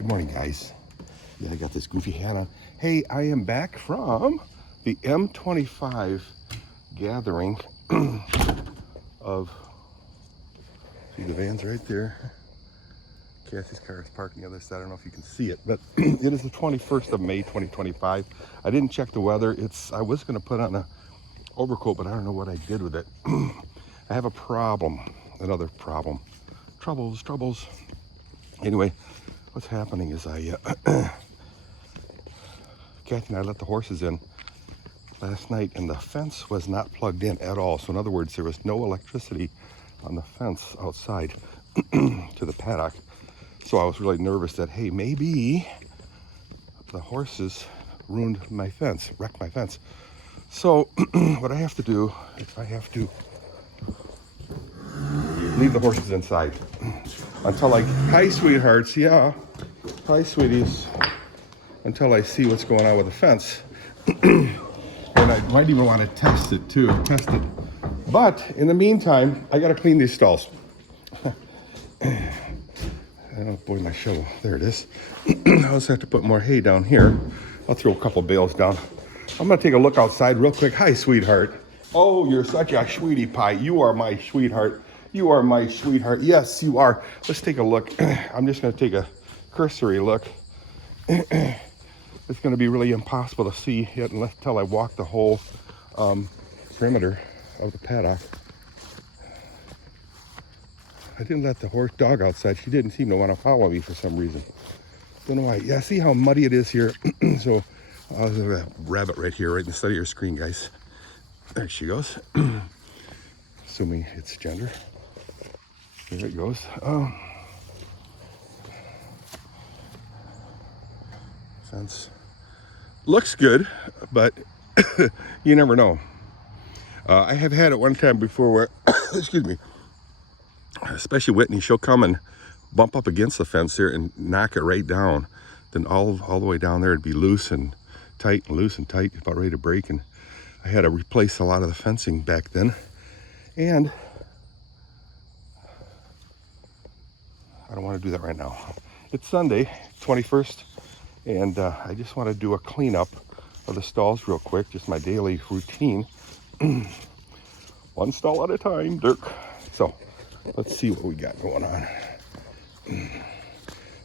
Good morning, guys. Yeah, I got this goofy hat on. Hey, I am back from the M25 gathering of, see the vans right there. Kathy's car is parked on the other side. I don't know if you can see it, but it is the 21st of May, 2025. I didn't check the weather. I was going to put on a overcoat, but I don't know what I did with it. I have a problem, another problem. Troubles. Anyway, what's happening is Kathy and I let the horses in last night, and the fence was not plugged in at all. So in other words, there was no electricity on the fence outside to the paddock. So I was really nervous that, hey, maybe the horses ruined my fence, wrecked my fence. So what I have to do is I have to leave the horses inside until hi sweethearts, yeah, hi sweeties, until I see what's going on with the fence. And I might even want to test it. But in the meantime, I got to clean these stalls. Oh boy, my shovel, there it is. I also have to put more hay down here. I'll throw a couple bales down. I'm gonna take a look outside real quick. Hi, sweetheart. Oh, you're such a sweetie pie. You are my sweetheart. You are my sweetheart. Yes, you are. Let's take a look. I'm just gonna take a cursory look. It's gonna be really impossible to see it until I walk the whole perimeter of the paddock. I didn't let the dog outside. She didn't seem to want to follow me for some reason. Don't know why. Yeah, see how muddy it is here? So, there's a rabbit right here, right in the center of your screen, guys. There she goes. Assuming it's gender. There it goes. Fence looks good, but you never know. I have had it one time before where, excuse me, especially Whitney, she'll come and bump up against the fence there and knock it right down. Then all the way down there it'd be loose and tight, about ready to break. And I had to replace a lot of the fencing back then. And I don't want to do that right now. It's Sunday, 21st, and I just want to do a cleanup of the stalls real quick, just my daily routine. One stall at a time, Dirk. So let's see what we got going on.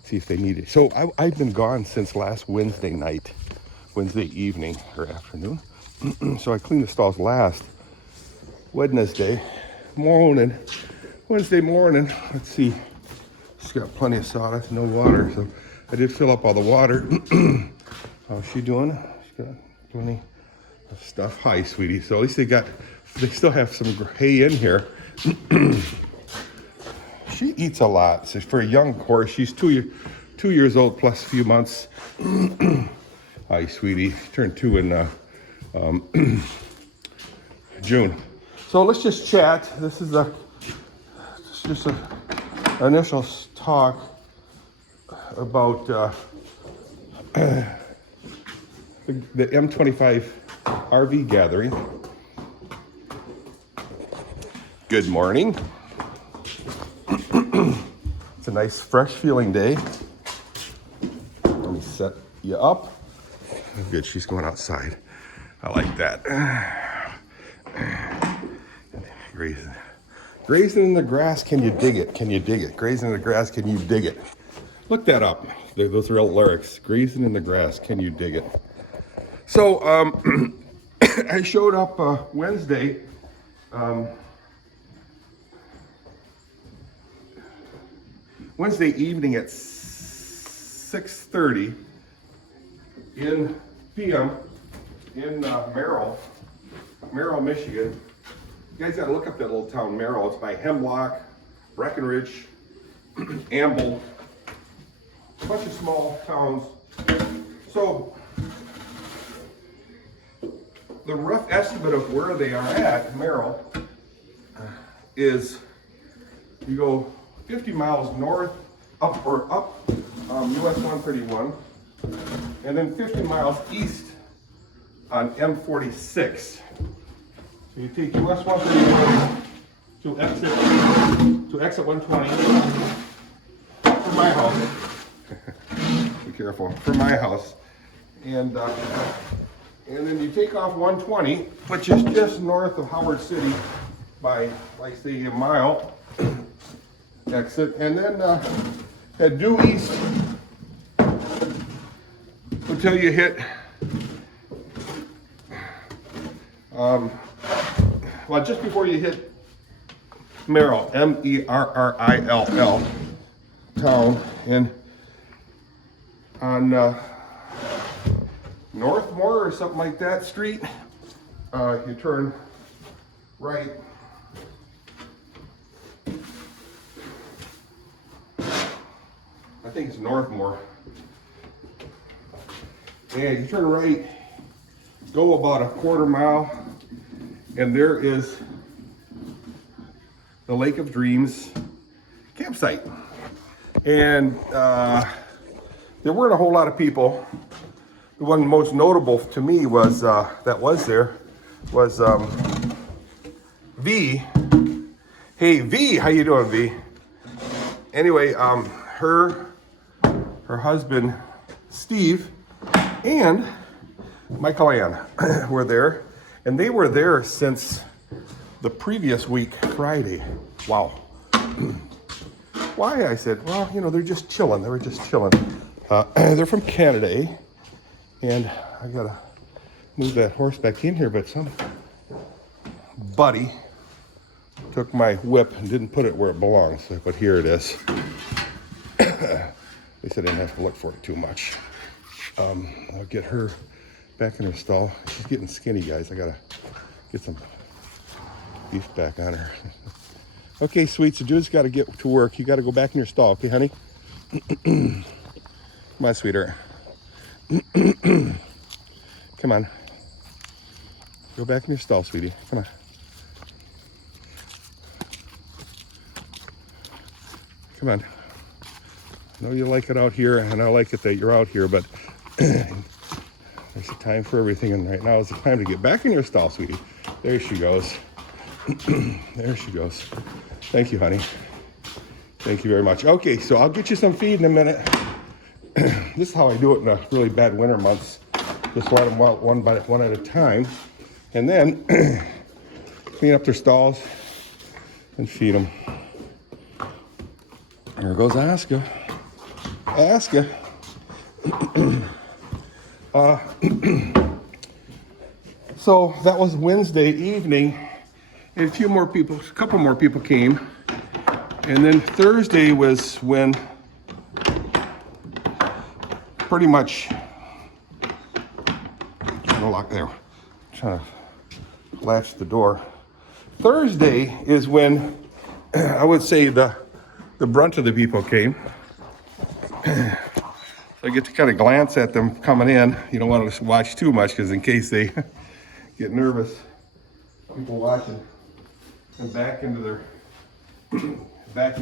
See if they need it. So I've been gone since last Wednesday evening or afternoon. So I cleaned the stalls last Wednesday morning. Let's see. She's got plenty of sawdust, no water. So I did fill up all the water. How's she doing? She's got plenty of stuff. Hi, sweetie. So at least they still have some hay in here. She eats a lot. So for a young horse, she's 2 years old plus a few months. Hi, sweetie. She turned 2 in June. So let's just chat. This is just a initial talk about the M25 RV gathering. Good morning. It's a nice, fresh feeling day. Let me set you up. Good, she's going outside. I like that. Grazing in the grass, can you dig it? Grazing in the grass, can you dig it? Look that up. Those are all lyrics. Grazing in the grass, can you dig it? So, I showed up Wednesday. Wednesday evening at 6:30 p.m. in Merrill, Michigan. You guys gotta look up that little town, Merrill. It's by Hemlock, Breckenridge, Amble, a bunch of small towns. So the rough estimate of where they are at, Merrill, is you go 50 miles north, up US 131, and then 50 miles east on M46. So you take US 131 to exit 120 from my house. careful, from my house. And then you take off 120, which is just north of Howard City by, like, say, a mile exit, and then head due east until you hit well, just before you hit Merrill, M-E-R-R-I-L-L town, and on Northmore or something like that street, you turn right. I think it's Northmore. And you turn right, go about a quarter mile, and there is the Lake of Dreams campsite. And there weren't a whole lot of people. The one most notable to me was that was there was V. Hey V, how you doing, V? Anyway, her husband Steve and Michael Ann were there, and they were there since the previous week, Friday. Wow. Why? I said, well, you know, they're just chilling. They were just chilling. They're from Canada, eh? And I gotta move that horse back in here, but some buddy took my whip and didn't put it where it belongs, but here it is. They said I didn't have to look for it too much. I'll get her back in her stall. She's getting skinny, guys. I gotta get some beef back on her. Okay, sweet, so Judith's gotta get to work. You gotta go back in your stall, okay, honey? Come on, sweetheart. Come on. Go back in your stall, sweetie. Come on. Come on. I know you like it out here, and I like it that you're out here, but there's a time for everything, and right now is the time to get back in your stall, sweetie. There she goes. There she goes. Thank you, honey. Thank you very much. Okay, so I'll get you some feed in a minute. This is how I do it in the really bad winter months. Just let them out one at a time, and then clean up their stalls and feed them. There goes Aska. Aska. So that was Wednesday evening, and a couple more people came, and then Thursday was when pretty much trying to lock there, trying to latch the door. Thursday is when I would say the brunt of the people came. So I get to kind of glance at them coming in. You don't want to watch too much, because in case they get nervous, people watching and backing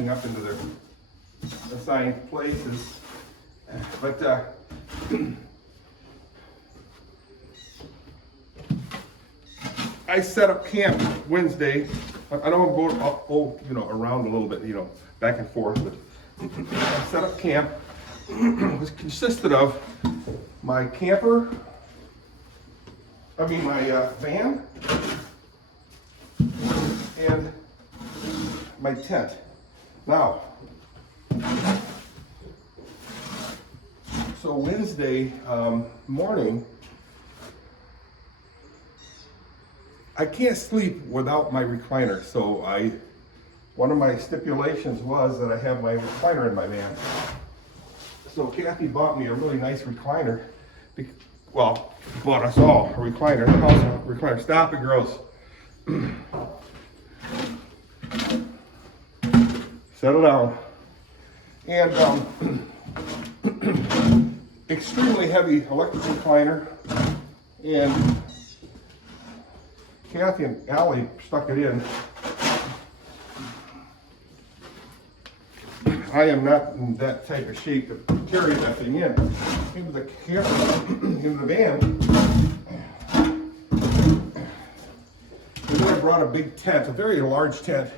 up into their assigned places. But I set up camp Wednesday. I don't want to go around a little bit, back and forth, but I set up camp. It consisted of my camper, my van, and my tent. Now, so Wednesday morning, I can't sleep without my recliner. So one of my stipulations was that I have my recliner in my van. So Kathy bought me a really nice recliner. Well, bought us all a recliner. Also a recliner. Stop it, girls. Settle down. And extremely heavy electric recliner. And Kathy and Allie stuck it in. I am not in that type of shape to carry that thing into the camper, into the van. And then I brought a big tent, a very large tent.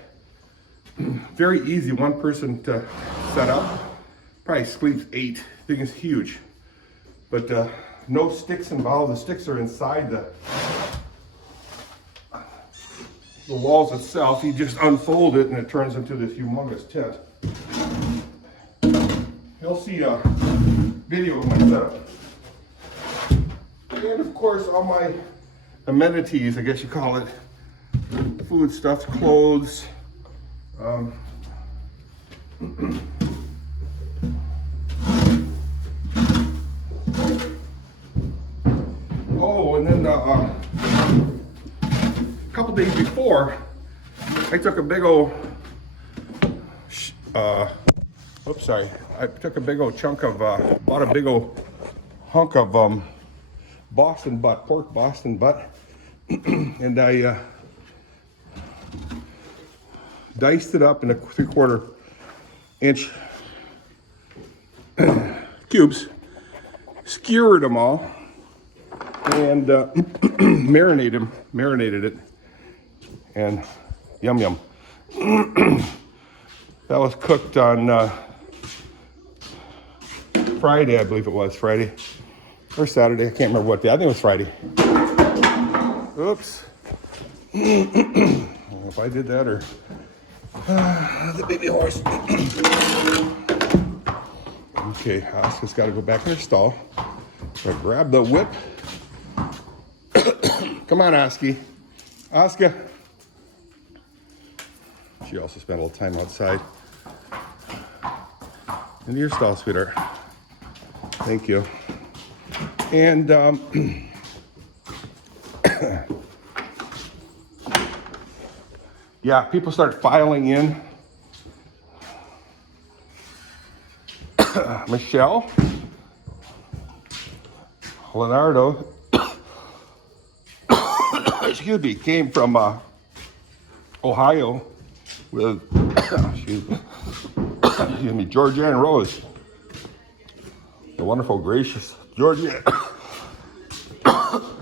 Very easy, one person to set up. Probably sleeps 8. The thing is huge. but no sticks involved. The sticks are inside the walls itself. You just unfold it and it turns into this humongous tent. You'll see a video of my setup. And of course, all my amenities, I guess you call it, food stuff, clothes. Oh, and then a couple days before, I took a big old, oops, sorry. I took a big old chunk of, bought a big old hunk of Boston butt, pork Boston butt, and I diced it up in a 3/4 inch cubes, skewered them all, and marinated it, and yum yum. That was cooked on Friday, I believe it was Friday or Saturday. I can't remember what day. I think it was Friday. Oops. I don't know if I did that or the baby horse. Okay, Oscar's got to go back in her stall. So grab the whip. Come on, Oski. Oscar. She also spent a little time outside. Into your stall, sweetheart. Thank you. And yeah, people start filing in. Michelle, Leonardo, excuse me, came from Ohio with, excuse me, Georgia and Rose. The wonderful, gracious Georgia,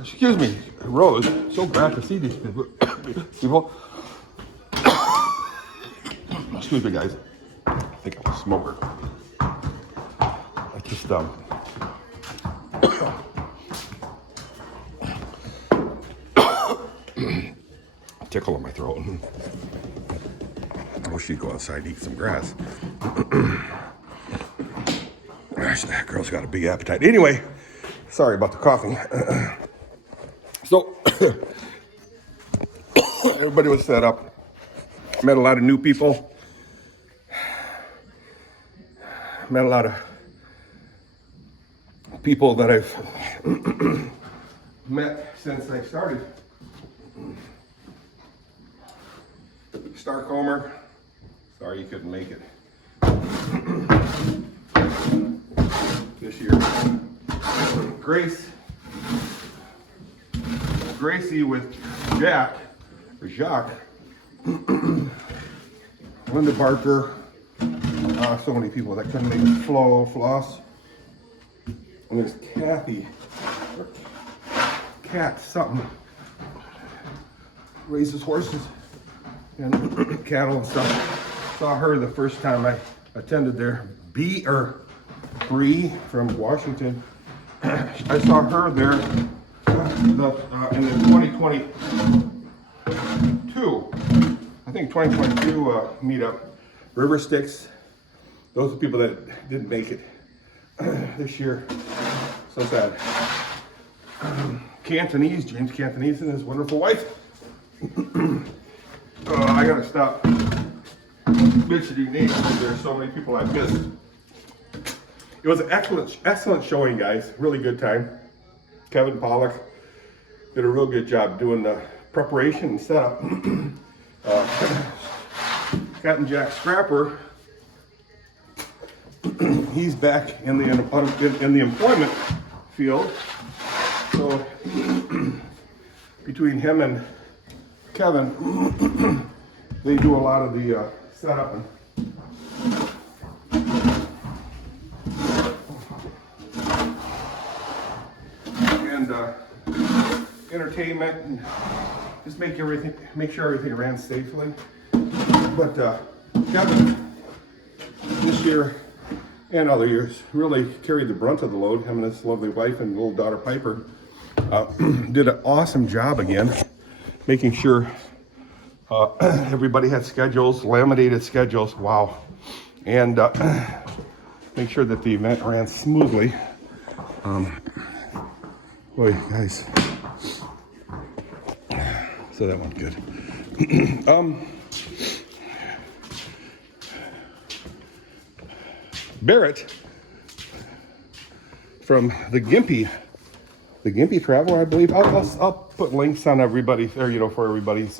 excuse me, Rose. So glad to see these people. Excuse me, guys. I think I'm a smoker. I just tickle in my throat. I wish she'd go outside and eat some grass. Gosh, that girl's got a big appetite. Anyway, sorry about the coughing. So, everybody was set up. Met a lot of new people. Met a lot of people that I've met since I started. Starcomer, sorry you couldn't make it this year. Gracie with Jack, or Jacques. Linda Barker, so many people that couldn't make it. Floss. And there's Kathy, or Cat something, raises horses and cattle and stuff. Saw her the first time I attended there. Bree from Washington. I saw her there in the 2022, I think 2022 meetup. River Sticks. Those are people that didn't make it this year. So sad. Cantonese, James Cantonese and his wonderful wife. I gotta stop mentioning names because there's so many people I missed. It was an excellent showing, guys. Really good time. Kevin Pollak did a real good job doing the preparation and setup. Captain Jack Scrapper, he's back in the employment field. So between him and Kevin, they do a lot of the setup and entertainment, and just make sure everything ran safely. But Kevin this year and other years really carried the brunt of the load. Him and his lovely wife and little daughter Piper did an awesome job again, making sure everybody had schedules, laminated schedules. Wow. And make sure that the event ran smoothly. Boy, guys. So that went good. Barrett from the Gimpy Traveler, I believe. I'll put links on everybody there, you know, for everybody's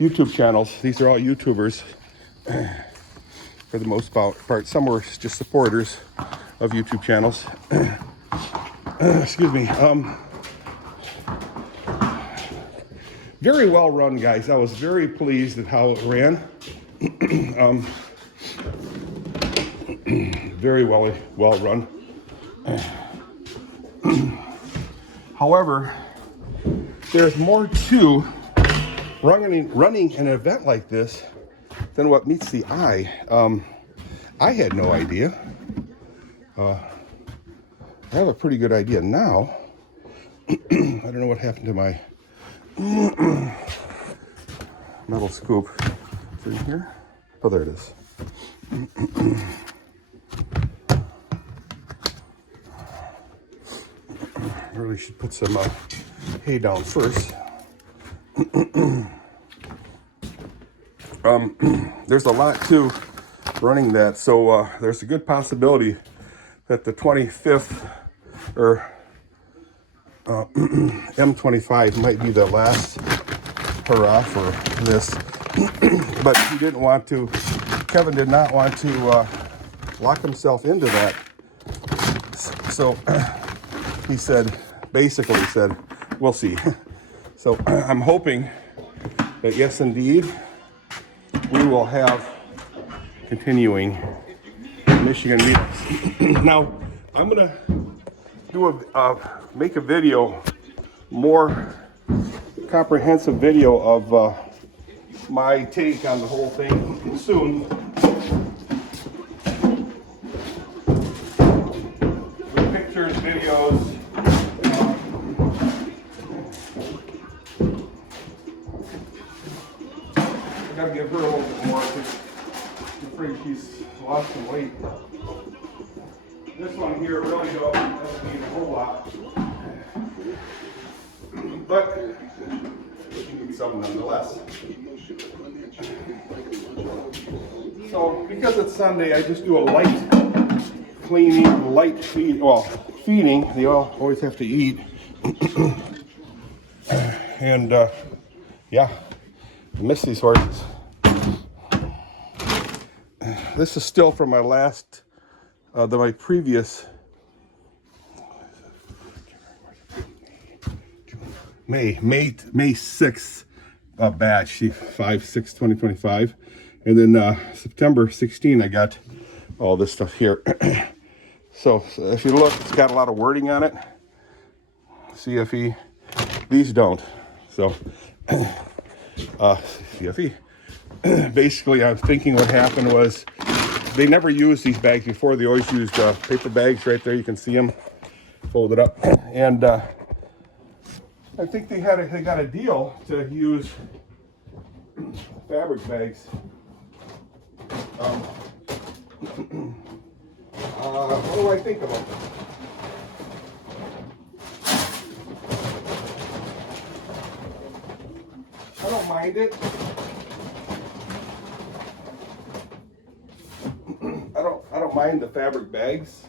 YouTube channels. These are all YouTubers for the most part. Some were just supporters of YouTube channels. Excuse me. Very well run, guys. I was very pleased at how it ran. Very well run. However, there's more to running an event like this than what meets the eye. I had no idea. I have a pretty good idea now. I don't know what happened to my metal scoop. Is it in here? Oh, there it is. I really should put some hay down first. There's a lot to running that, so there's a good possibility that the 25th or M25 might be the last hurrah for this. But he didn't want to, Kevin did not want to lock himself into that. So he said, basically said, we'll see. So I'm hoping that yes, indeed, we will have continuing Michigan meetups. Now, I'm gonna do make a video, more comprehensive video of my take on the whole thing soon. With pictures, videos. I gotta give her a little bit more because I'm afraid she's lost some weight. This one here really doesn't need a whole lot, but you need some nonetheless. So because it's Sunday, I just do a light cleaning, light feed. Well, feeding. They all always have to eat, and yeah, I miss these horses. This is still from my last. My previous May 6th batch, 5/6/2025, and then September 16 I got all this stuff here. So if you look, it's got a lot of wording on it. CFE, these don't. So CFE. Basically, I'm thinking what happened was, they never used these bags before. They always used paper bags. Right there, you can see them folded up. And I think they got a deal to use fabric bags. What do I think about them? I don't mind it. I don't mind the fabric bags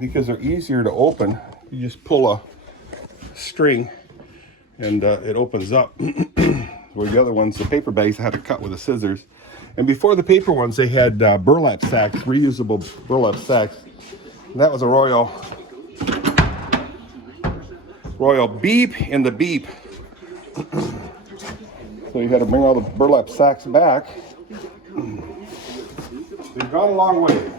because they're easier to open. You just pull a string and it opens up. Where the other ones, the paper bags, I had to cut with the scissors. And before the paper ones, they had burlap sacks, reusable burlap sacks. And that was a royal beep in the beep. So you had to bring all the burlap sacks back. They've gone a long way.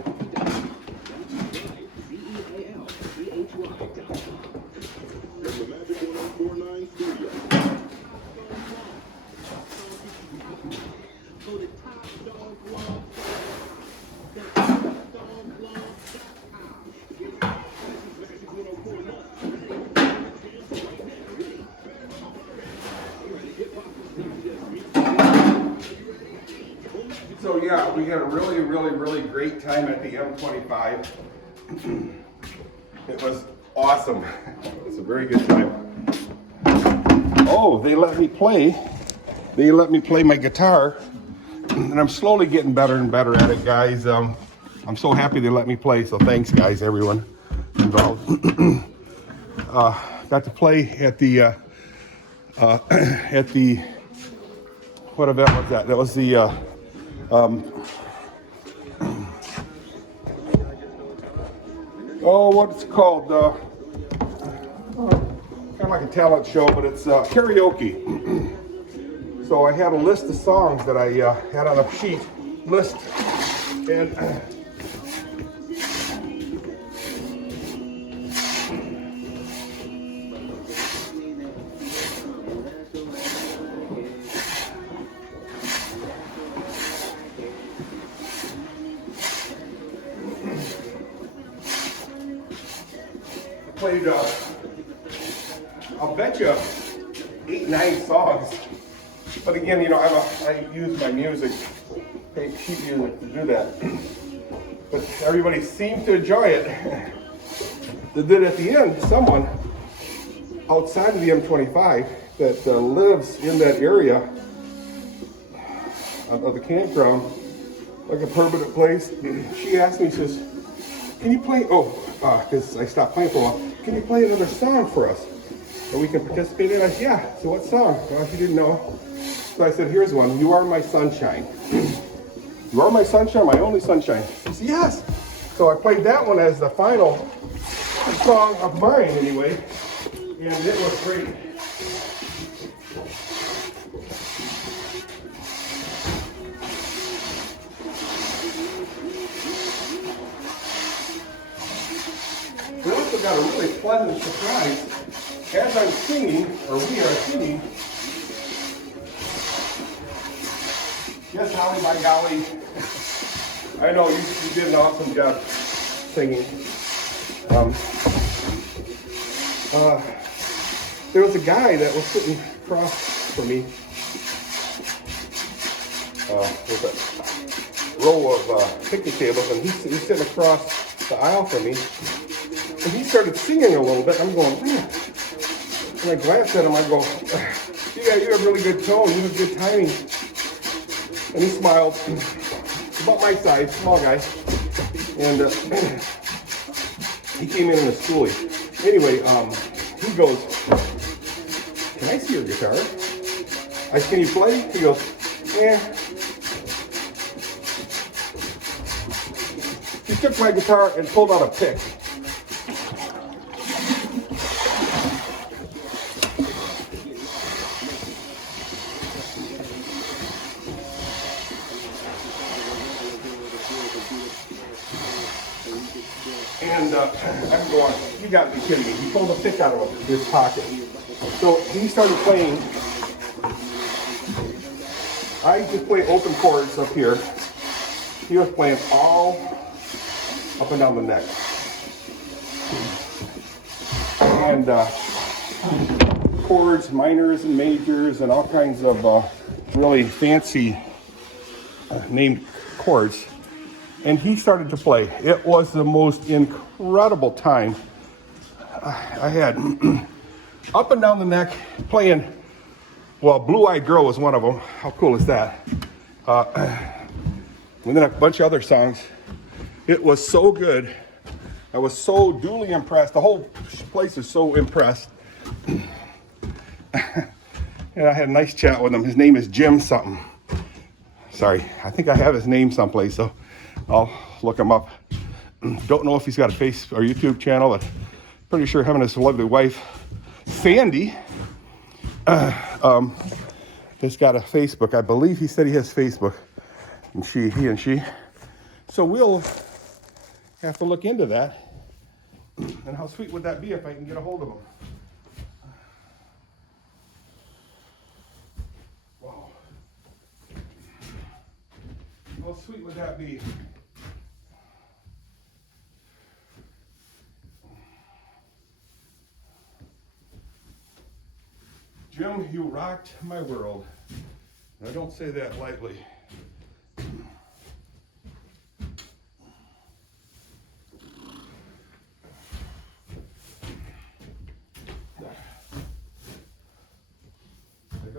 So yeah, we had a really great time at the M25. It was awesome. It was a very good time. Oh, they let me play. They let me play my guitar, and I'm slowly getting better and better at it, guys. I'm so happy they let me play. So thanks, guys, everyone involved. Got to play at the what event was that? That was the oh, what's it called? Kind of like a talent show, but it's karaoke. So I had a list of songs that I had on a sheet list, and played, I'll bet you 8, 9 songs. But again, you know, I use my music, sheet music to do that. But everybody seemed to enjoy it. Then at the end, someone outside of the M25 that lives in that area of the campground, like a permanent place, she asked me, she says, can you play, because I stopped playing for a while, can you play another song for us that we can participate in? I said, yeah. So what song? Well, she didn't know. So I said, here's one. You Are My Sunshine. You are my sunshine, my only sunshine. She said, yes. So I played that one as the final song of mine anyway, and it was great. We also got a really pleasant surprise. As I'm singing, or we are singing, yes, Holly, by golly, I know you did an awesome job singing. There was a guy that was sitting across from me. With a row of picnic tables, and he's sitting across the aisle from me. And he started singing a little bit. I'm going, man. And I glanced at him, I go, yeah, you have really good tone, you have good timing. And he smiled, about my size, small guy. And he came in a schoolie. Anyway, he goes, can I see your guitar? I said, can you play? He goes, yeah. He took my guitar and pulled out a pick. And I'm going, you got to be kidding me. He pulled a pick out of his pocket. So he started playing. I just play open chords up here. He was playing all up and down the neck. And chords, minors and majors, and all kinds of really fancy named chords. And he started to play. It was the most incredible time I had. Up and down the neck, playing, well, Blue Eyed Girl was one of them. How cool is that? And then a bunch of other songs. It was so good. I was so duly impressed. The whole place is so impressed. And I had a nice chat with him. His name is Jim something. Sorry, I think I have his name someplace, so I'll look him up. Don't know if he's got a face or YouTube channel, but pretty sure him and his lovely wife, Sandy, has got a Facebook. I believe he said he has Facebook, and he and she. So we'll have to look into that. And how sweet would that be if I can get a hold of him? Wow. How sweet would that be? Jim, you rocked my world. And I don't say that lightly.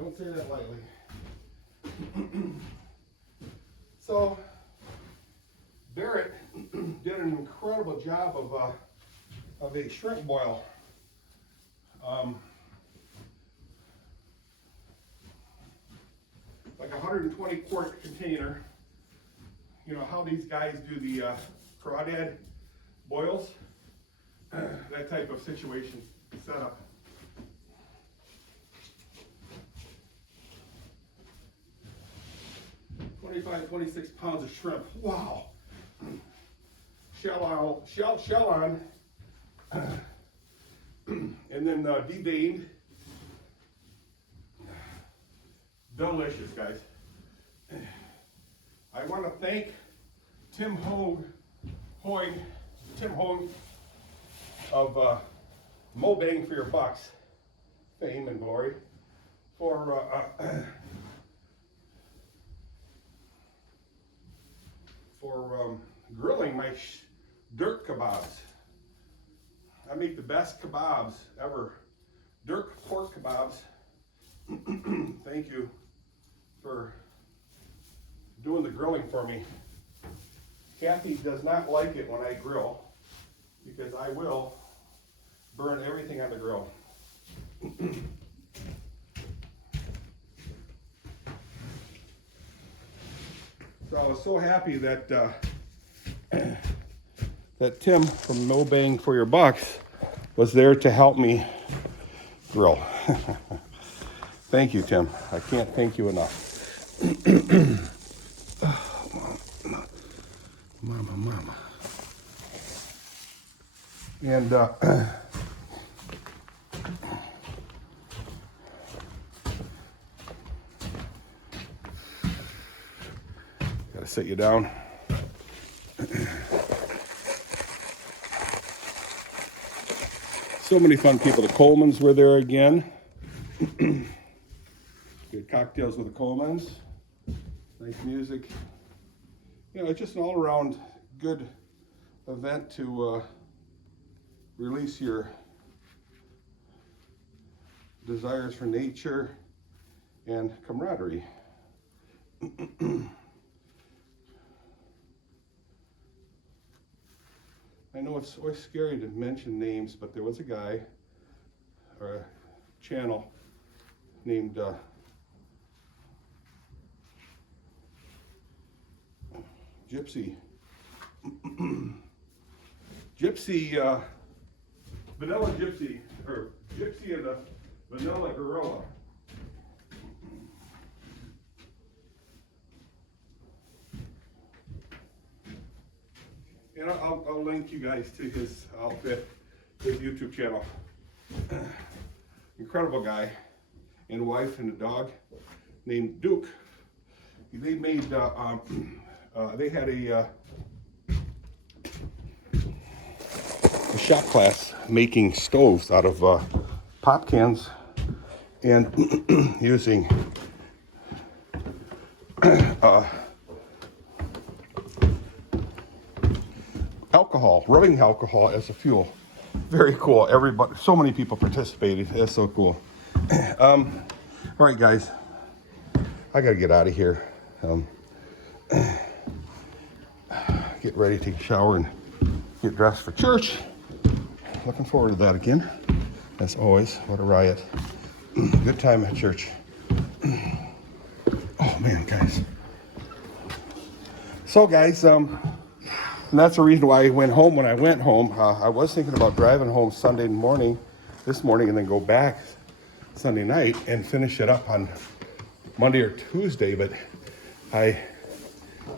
Don't say that lightly. So, Barrett did an incredible job of a shrimp boil. Like a 120 quart container. You know how these guys do the crawdad boils? That type of situation setup. $25, 26 pounds of shrimp. Wow. Shell on. And then deveined. Delicious, guys. I want to thank Tim Hogue of Mo Bang for Your Bucks fame and glory for grilling my Dirk kebabs. I make the best kebabs ever. Dirk pork kebabs. Thank you for doing the grilling for me. Kathy does not like it when I grill because I will burn everything on the grill. So I was so happy that that Tim from No Bang for Your Bucks was there to help me grill. Thank you, Tim. I can't thank you enough. Oh, mama. And gotta sit you down. So many fun people. The Colemans were there again. Good cocktails with the Colemans. Nice music. You know, it's just an all-around good event to release your desires for nature and camaraderie. I know it's always scary to mention names, but there was a guy or a channel named Vanilla Gypsy, or Gypsy and the Vanilla Gorilla. And I'll link you guys to his outfit, his YouTube channel. Incredible guy, and wife and a dog named Duke. They made, they had a shop class making stoves out of pop cans and using alcohol, rubbing alcohol as a fuel. Very cool. Everybody, so many people participated. That's so cool. All right, guys, I gotta get out of here. Get ready, take a shower, and get dressed for church. Looking forward to that again. As always, what a riot. Good time at church. Oh man, guys. So guys, and that's the reason why I went home when I went home. I was thinking about driving home Sunday morning, this morning, and then go back Sunday night and finish it up on Monday or Tuesday, but I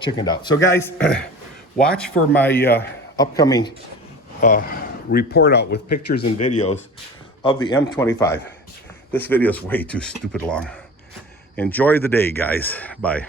chickened out. So guys, watch for my upcoming report out with pictures and videos of the M25. This video is way too stupid long. Enjoy the day, guys. Bye.